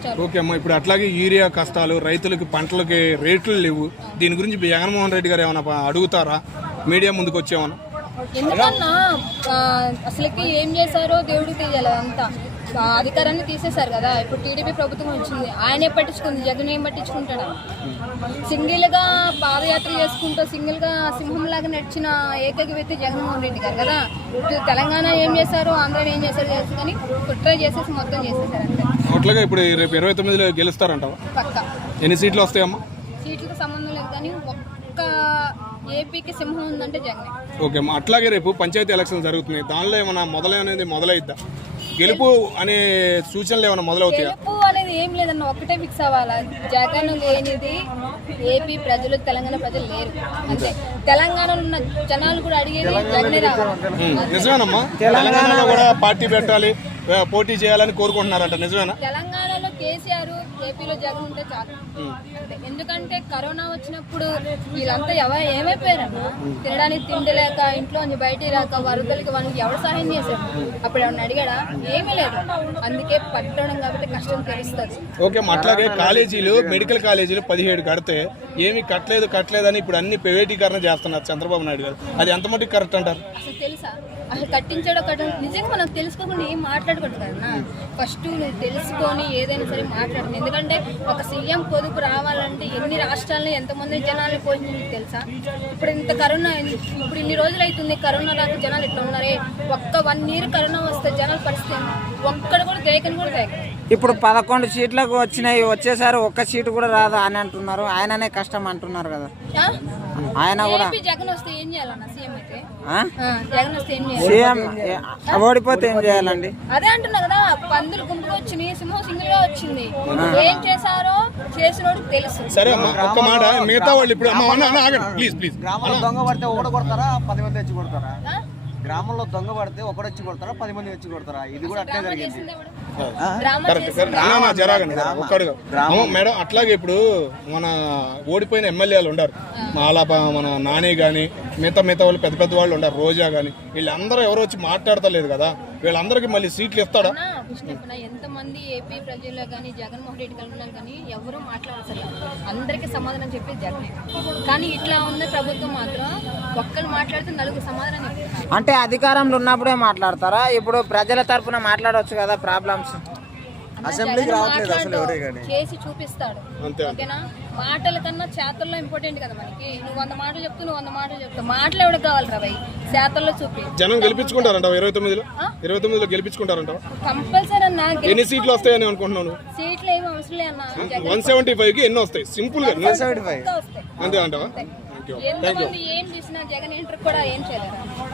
కష్టాలు. ఓకే అమ్మా, ఇప్పుడు అట్లాగే యూరియా కష్టాలు, రైతులకి పంటలకి రేట్లు లేవు. దీని గురించి జగన్మోహన్ రెడ్డి గారు ఏమైనా అడుగుతారా? మీడియా ముందుకు వచ్చేమన్నా? ఎందుకన్నా అసలుకి ఏం చేశారో దేవుడికి తెలియాలి. అంతా అధికారాన్ని తీసేశారు కదా. ఇప్పుడు టీడీపీ ప్రభుత్వం వచ్చింది, ఆయనే పట్టించుకుంది, జగన్ ఏం పట్టించుకుంటాడా? సింగిల్ గా పాదయాత్ర చేసుకుంటూ సింగిల్ గా సింహంలాగా నడిచిన ఏకైక వ్యక్తి జగన్మోహన్ రెడ్డి గారు కదా. తెలంగాణ ఏం చేశారు, ఆంధ్రాలో ఏం చేశారు తెలుసు, కానీ కుట్ర చేసేసి మొత్తం చేసేసారు అంతే. అట్లాగే ఇప్పుడు రేపు 29లో గెలుస్తారంటావా? పక్క. ఎన్ని సీట్లు వస్తాయమ్మా? సీట్లకు సంబంధం లేదు, కానీ ఒక్క ఏపీకి సింహం ఉందంటే జగన్. ఓకే అమ్మా, అట్లాగే రేపు పంచాయతీ ఎలక్షన్ జరుగుతున్నాయి. దానిలో ఏమైనా మొదలైద్దా? గెలుపు అనే సూచనలు ఏమైనా మొదలవుతాయా? గెలుపు అనేది ఏం లేదన్న, ఒక్కటే ఫిక్స్ అవ్వాలా, జగన్ లేనిది ఏపీ ప్రజలు, తెలంగాణ ప్రజలు లేరు అంతే. తెలంగాణలో ఉన్న జనాలు కూడా అడిగేది జగనే రావాలి. నిజమేనమ్మా, తెలంగాణలో కూడా పార్టీ పెట్టాలి, పోటీ చేయాలని కోరుకుంటున్నారంట, నిజమేనా? తెలంగాణలో కేసీఆర్, ఏపీలో జగన్ ఉంటే చాలు. ఎందుకంటే కరోనా వచ్చినప్పుడు వీళ్ళంతా ఏమైపోయారన్నా, తినడానికి తిండి లేక, ఇంట్లో నుంచి బయటికి రాక, వరదలకి వాళ్ళకి ఎవరు సహాయం చేశారు? అప్పుడు ఎవరిని అడిగాడా? ఏమీ లేదు. అందుకే పట్టడం కాబట్టి కష్టం తెలుస్తుంది. ఓకే, అట్లాగే కాలేజీలు, మెడికల్ కాలేజీలు 17 కడితే ఏమి కట్టలేదని ఇప్పుడు అన్ని ప్రైవేటీకరణ చేస్తున్నారు చంద్రబాబు నాయుడు గారు. అది ఎంత మటుకు కరెక్ట్ అంటారు? అసలు తెలుసా, అసలు కట్టించాడో నిజంగా మనం తెలుసుకోకుండా ఏం మాట్లాడకూడదు కదన్నా. ఫస్ట్ నువ్వు తెలుసుకొని ఏదైనా సరే మాట్లాడుతుంది. ఎందుకంటే ఒక సీఎం పొదుపు రావాలంటే ఎన్ని రాష్ట్రాల్లో ఎంతమంది జనాలు పోయింది తెలుసా? ఇప్పుడు ఇంత కరోనా, ఇప్పుడు ఇన్ని రోజులు అవుతుంది కరోనా రాక జనాలు ఇట్లా ఉన్నారే. ఒక్క 1 year కరోనా వస్తే జనాల పరిస్థితి ఒక్కడ కూడా దేకని కూడా దేక. ఇప్పుడు 11 సీట్లకు వచ్చేసారి ఒక్క సీటు కూడా రాదు అని అంటున్నారు. ఆయననే కష్టం అంటున్నారు కదా. ఆయన కూడా జగన్ వస్తే ఏం చేయాలన్న? సీఎం అయితే జగన్ వస్తే ఏం చేయాలి? సీఎం ఓడిపోతే ఏం చేయాలండి? అదే అంటున్నా కదా, పందులు గుంపుగా వచ్చినాయి, సింహం సింగిల్ గా వచ్చింది. ఏం చేశారో చేసినోడు తెలుసు. సరే అమ్మా, ఒక్క మాట, మిగతా వాళ్ళు ఇప్పుడు ప్లీజ్ గ్రామంలో దొంగ పడితే ఒకటి కొడతారా, 10 మంది వచ్చి కొడతారా? గ్రామంలో దొంగ పడితే ఒకటి వచ్చి కొడతారా, 10 మంది వచ్చి కొడతారా? ఇది కూడా అట్లే జరిగింది. మేడం, అట్లాగే ఇప్పుడు మన ఓడిపోయిన ఎమ్మెల్యేలు ఉన్నారు, మన నాని గాని, మిగతా వాళ్ళు పెద్ద వాళ్ళు ఉన్నారు, రోజా గాని, వీళ్ళందరూ ఎవరు వచ్చి మాట్లాడతలేదు కదా. వీళ్ళందరికీ మళ్ళీ సీట్లు ఇస్తాడా? ఎంతమంది ఏపీ ప్రజల్లో కానీ జగన్మోహన్ రెడ్డి కలిగినారు కానీ ఎవరు మాట్లాడారు? అందరికీ సమాధానం చెప్పేది జగనే. కానీ ఇట్లా ఉన్న ప్రభుత్వం మాత్రం ఒక్కరు మాట్లాడితే 4 సమాధానం చెప్తున్నారు. అంటే అధికారంలో ఉన్నప్పుడే మాట్లాడతారా? ఇప్పుడు ప్రజల తరపున మాట్లాడవచ్చు కదా ప్రాబ్లమ్స్. అసెంబ్లీకి రావట్లేదు అసలు ఎవరే కానీ. చేసి చూపిస్తాడు, ఓకేనా? మాటల కన్నా చేతల్లో ఇంపార్టెంట్ కదా మనకి. నువ్వు 100 మాటలు చెప్తూ, నువ్వు 100 మాటలు చెప్తావు. మాటలు ఎవరికి కావాలి రా భయ్? చేతల్లో చూపి. జనం గెలిపించుకుంటారంట 29లో గెలిపించుకుంటారంట కంపల్సరీ అన్న. ఎన్ని సీట్లు వస్తాయని అనుకుంటున్నాను? సీట్లు ఏమి అవసరం లేదు అన్న. 175కి ఎన్ని వస్తాయి? సింపుల్ గా 175 అంతే అంటావా? ఎంతమంది ఏం చేసినా జగన్ ఎంటర్ కూడా ఏం చేయలేరు.